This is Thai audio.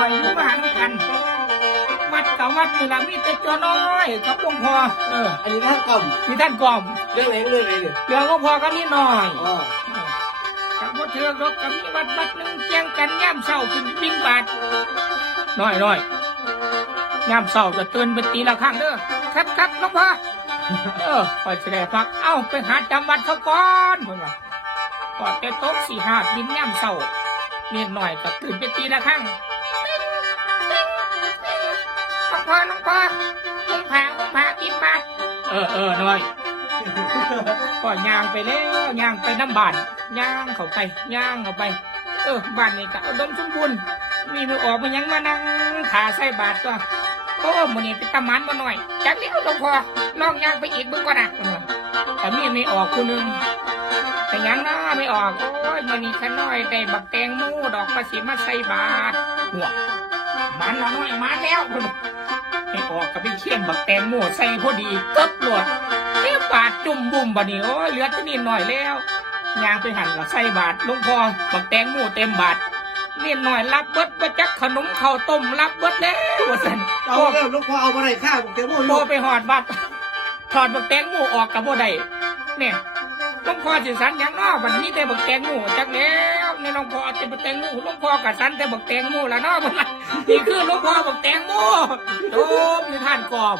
วัดนี่ละมีแต่ตัวน้อยกับหลวงพ่อเอออันนี้ท่านกล่อมที่ท่านกล่อมเรื่องไหนเรื่องไหนเนี่ยเรื่องหลวงพ่อก็นิดหน่อยอ๋อถ้าบ่เถือกรถก็มีวัดวัดหนึงเจียงกันย่ามเศร้าขึ้นบิงบาทน้อยน้อยย่ามเศร้าจะเตือนเป็นตีละครั้งเด้อครับครับหลวงพ่อเออคอยแสดงพักเอ้าไปหาจำวัดเขาก่อนเพิ่นว่าพอแต่โต๊ะสี่ห้าบินย่ามเศร้านิดหน่อยก็ตื่นเป็นตีละครั้งหลวง พ่อหลวงพ่อหุงผาหุงผากินบาทเออเออน้อยก็ย่างไปแล้วย่างไปน้ำบานย่างเข้าไปย่างเข้าไป เออบ้านนี่ก็อุดมสมบูรณ์มีมือออกมายังมานั่งขาใส่บาทก็โอ้มื้อนี้เป็นตำหมันมาหน่อยจากนี้หลวงพ่อลองย่างไปอีกเบิ่งก่อนนะเพิ่นว่าแต่มีไม่ออกคนหนึงแต่ยังน้าไม่ออกโอ้ยมื้อนี้ข้าน้อยได้บักแตงโมดอกมาสิมาใส่บาทหัวมันละน้อยมาแล้วเพิ่นไม่ ออกก็ไปเคี่ยนบักแตงโมใส่พอดีกึบโหลดเอ้บาทจุ่มบุ่มบานี่โอ้ยเหลือแค่นิดหน่อยแล้วยางไปหันกับใส่บาทหลวงพ่อบักแตงหมูเต็มบาทนิดหน่อยรับเบิดประจักขนมข้าวต้มรับเบิดแล้วว่าสันเอาเรื่องหลูกพ่อเอาอะไรข้าวผมเต็มหมดโตไปหอดบัตรถอดบักแตงหมูออกกับบ่ได้เนี่ยหลวงพ่อสิสันหยังเนอวันนี้แต่บักแตงหมูจักแล้ว ในหลวงพ่อจะบักแตงโมหลวงพ่อกับสันแต่บักแตงโมละเนาะมันนี่คือหลวงพ่อบักแตงโมโตมีท่านกอม